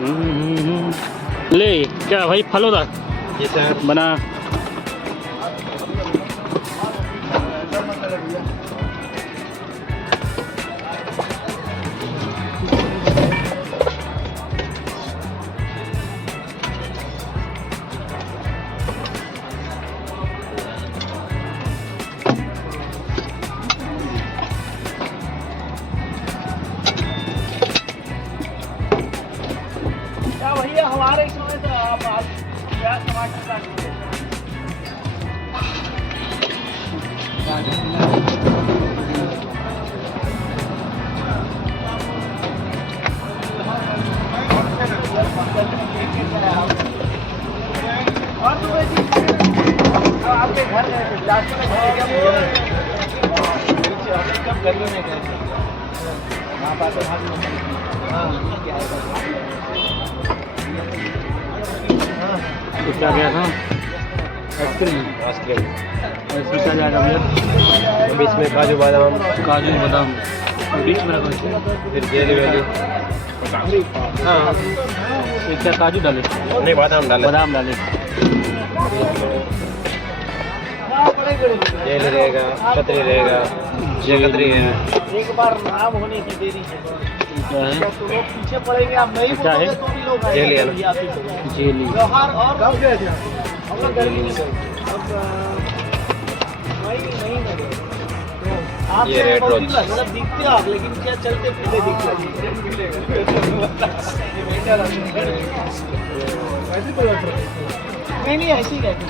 ले क्या भाई फलूदा ये सर बना। भैया हमारे इसमें तो आप प्याज टमाटर काट दीजिए। और तो वैसे आपके घर में लास्ट में कब गर्मी में गए वहाँ पर तो क्या गया था आइसक्रीम इसमें क्या जाएगा भैया? बीच में काजू बादाम बीच में रखो फिर जेली वेली। हाँ एक क्या काजू डाले नहीं बादाम डाले जेल रहेगा कतरी रहेगा ये कतरी है। एक बार नाम होने की देरी है क्या है तो लोग पीछे पड़ेंगे। आप नहीं क्या है? बोलोगे तो भी लोग जेली है ना? जेली त्योहार और कब गए थे हम लोग गर्मी में गए। अब मई में गए। तो आप ये रेड रोज। मतलब दिखते हो आप लेकिन क्या चलते फिरते दिखते नहीं ऐसे ही रहते।